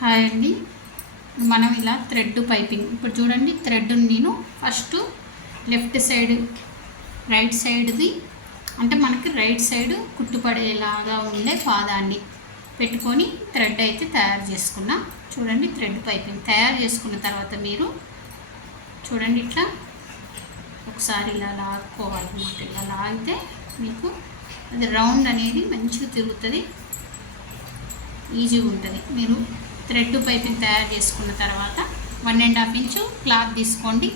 Hi అండి. మనం ఇలా థ్రెడ్ పైపింగ్. ఇప్పుడు చూడండి థ్రెడ్ నేను ఫస్ట్ లెఫ్ట్ సైడ్ రైట్ సైడ్ది అంటే మనకి రైట్ సైడ్ కుట్టుపడేలాగా ఉండే పాదాన్ని పెట్టుకొని థ్రెడ్ అయితే తయారు చేసుకున్నా. చూడండి థ్రెడ్ పైపింగ్ తయారు చేసుకున్న తర్వాత మీరు చూడండి ఇట్లా ఒకసారి ఇలా లాక్కోవాలన్నమాట ఇలా లాగితే మీకు అది రౌండ్ అనేది మంచిగా తిరుగుతుంది ఈజీగా ఉంటుంది. మీరు థ్రెడ్ పైపింగ్ తయారు చేసుకున్న తర్వాత one and half inch cloth తీసుకోండి.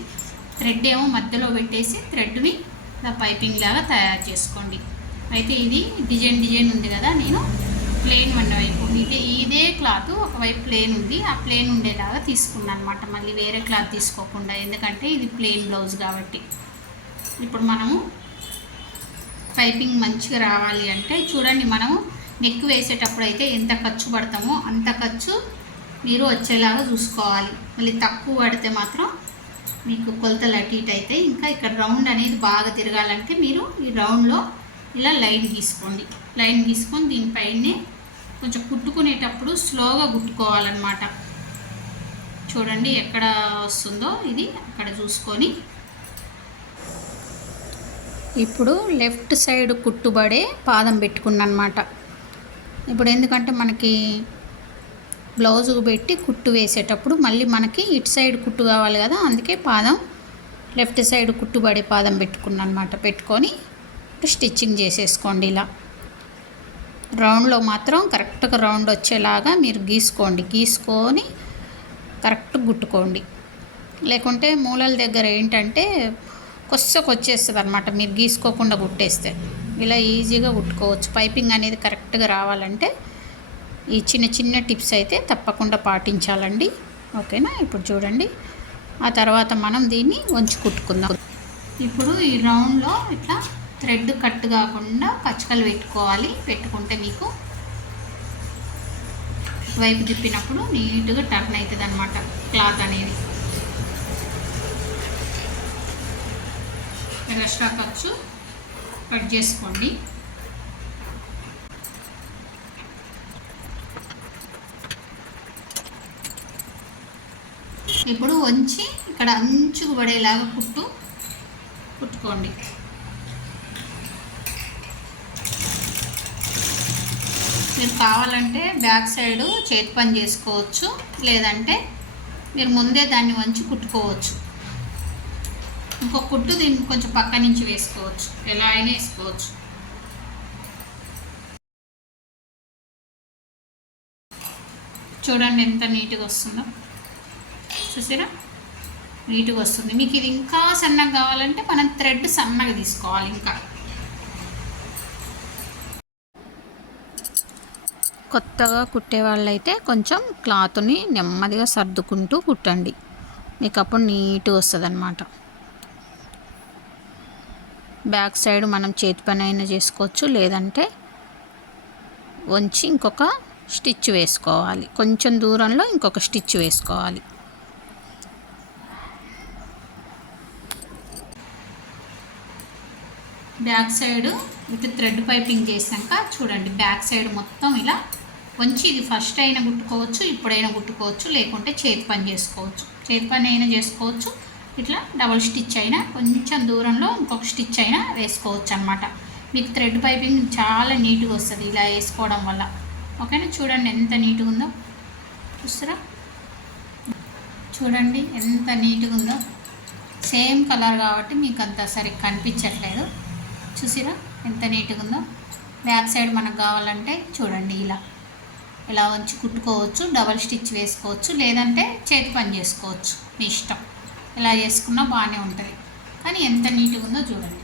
థ్రెడ్ ఏమో మధ్యలో పెట్టేసి థ్రెడ్ని ఇలా పైపింగ్ లాగా తయారు చేసుకోండి. అయితే ఇది డిజైన్ డిజైన్ ఉంది కదా నేను ప్లేన్ వన్ వైపు. ఇదే ఇదే క్లాత్ ఒకవైపు ప్లేన్ ఉంది ఆ ప్లేన్ ఉండేలాగా తీసుకున్నాను అనమాట మళ్ళీ వేరే క్లాత్ తీసుకోకుండా ఎందుకంటే ఇది ప్లేన్ బ్లౌజ్ కాబట్టి. ఇప్పుడు మనము పైపింగ్ మంచిగా రావాలి అంటే చూడండి మనము నెక్ వేసేటప్పుడు అయితే ఎంత ఖర్చు పడతామో అంత ఖర్చు మీరు వచ్చేలాగా చూసుకోవాలి. మళ్ళీ తక్కువ పడితే మాత్రం మీకు కొలతలు అటు ఇటు అయితే ఇంకా ఇక్కడ రౌండ్ అనేది బాగా తిరగాలంటే మీరు ఈ రౌండ్లో ఇలా లైన్ గీసుకోండి. లైన్ గీసుకొని దీనిపైనే కొంచెం కుట్టుకునేటప్పుడు స్లోగా కుట్టుకోవాలన్నమాట. చూడండి ఎక్కడ వస్తుందో ఇది అక్కడ చూసుకొని. ఇప్పుడు లెఫ్ట్ సైడ్ కుట్టుబడే పాదం పెట్టుకున్నమాట ఇప్పుడు ఎందుకంటే మనకి బ్లౌజుకు పెట్టి కుట్టు వేసేటప్పుడు మళ్ళీ మనకి ఇటు సైడ్ కుట్టు కావాలి కదా అందుకే పాదం లెఫ్ట్ సైడ్ కుట్టుబడి పాదం పెట్టుకున్నాను అనమాట పెట్టుకొని స్టిచ్చింగ్ చేసేసుకోండి ఇలా. రౌండ్లో మాత్రం కరెక్ట్గా రౌండ్ వచ్చేలాగా మీరు గీసుకోండి. గీసుకొని కరెక్ట్ కుట్టుకోండి. లేకుంటే మూలల దగ్గర ఏంటంటే కొస్సకు వచ్చేస్తుంది అనమాట మీరు గీసుకోకుండా కుట్టేస్తే. ఇలా ఈజీగా కుట్టుకోవచ్చు. పైపింగ్ అనేది కరెక్ట్గా రావాలంటే ఈ చిన్న చిన్న టిప్స్ అయితే తప్పకుండా పాటించాలండి. ఓకేనా ఇప్పుడు చూడండి. ఆ తర్వాత మనం దీన్ని వంచి కుట్టుకుందాం. ఇప్పుడు ఈ రౌండ్లో ఇట్లా థ్రెడ్ కట్ కాకుండా పచ్చకలు పెట్టుకోవాలి. పెట్టుకుంటే మీకు వైపు తిప్పినప్పుడు నీట్గా టర్న్ అవుతుంది అనమాట క్లాత్ అనేది. ఎక్స్ట్రా ఖర్చు కట్ చేసుకోండి. ఇప్పుడు వంచి ఇక్కడ అంచుకు పడేలాగా కుట్టు కుట్టుకోండి. మీరు కావాలంటే బ్యాక్ సైడు చేతి పని చేసుకోవచ్చు లేదంటే మీరు ముందే దాన్ని వంచి కుట్టుకోవచ్చు. ఇంకో కుట్టు దీన్ని కొంచెం పక్క నుంచి వేసుకోవచ్చు. ఎలా అయినా వేసుకోవచ్చు. చూడండి ఎంత నీట్గా వస్తుందో. చూసారా? నీట్గా వస్తుంది. మీకు ఇది ఇంకా సన్నగా కావాలంటే మనం థ్రెడ్ సన్నగా తీసుకోవాలి ఇంకా. కొత్తగా కుట్టే వాళ్ళైతే కొంచెం క్లాత్ని నెమ్మదిగా సర్దుకుంటూ కుట్టండి. మీకు అప్పుడు నీట్గా వస్తుంది అన్నమాట బ్యాక్ సైడ్ మనం చేతి పని అయినా చేసుకోవచ్చు. లేదంటే వంచి ఇంకొక స్టిచ్ వేసుకోవాలి. కొంచెం దూరంలో ఇంకొక స్టిచ్ వేసుకోవాలి. Back side with thread piping చేసాక చూడండి బ్యాక్ సైడ్ మొత్తం ఇలా వంచి ఇది ఫస్ట్ అయినా కుట్టుకోవచ్చు ఇప్పుడైనా కుట్టుకోవచ్చు లేకుంటే చేతి పని చేసుకోవచ్చు. చేతి పని అయినా చేసుకోవచ్చు. ఇట్లా డబల్ స్టిచ్ అయినా కొంచెం దూరంలో ఇంకొక స్టిచ్ అయినా వేసుకోవచ్చు అనమాట మీకు థ్రెడ్ పైపింగ్ చాలా నీట్గా వస్తుంది ఇలా వేసుకోవడం వల్ల. ఓకేనా చూడండి ఎంత నీట్గా ఉందో. చూస్తారా? చూడండి ఎంత నీట్గా ఉందో. సేమ్ కలర్ కాబట్టి మీకు అంత సరిగ్గా కనిపించట్లేదు. చూసిరా? ఎంత నీట్గా ఉందో. బ్యాక్ సైడ్ మనకు కావాలంటే చూడండి ఇలా. ఇలా వచ్చి కుట్టుకోవచ్చు డబల్ స్టిచ్ వేసుకోవచ్చు లేదంటే చేతి పని చేసుకోవచ్చు. మీ ఇష్టం. ఇలా చేసుకున్నా బాగానే ఉంటుంది. కానీ ఎంత నీట్గా ఉందో చూడండి.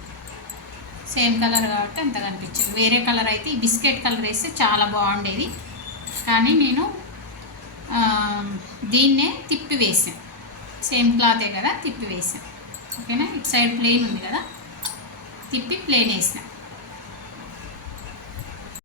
సేమ్ కలర్ కాబట్టి అంత కనిపించదు వేరే కలర్ అయితే ఈ బిస్కెట్ కలర్ వేస్తే చాలా బాగుండేది. కానీ నేను దీన్నే తిప్పి వేసాను సేమ్ క్లాతే కదా తిప్పి వేసాను ఓకేనా? ఇటు సైడ్ ప్లెయిన్ ఉంది కదా. తిప్పి ప్లేన్ వేసాను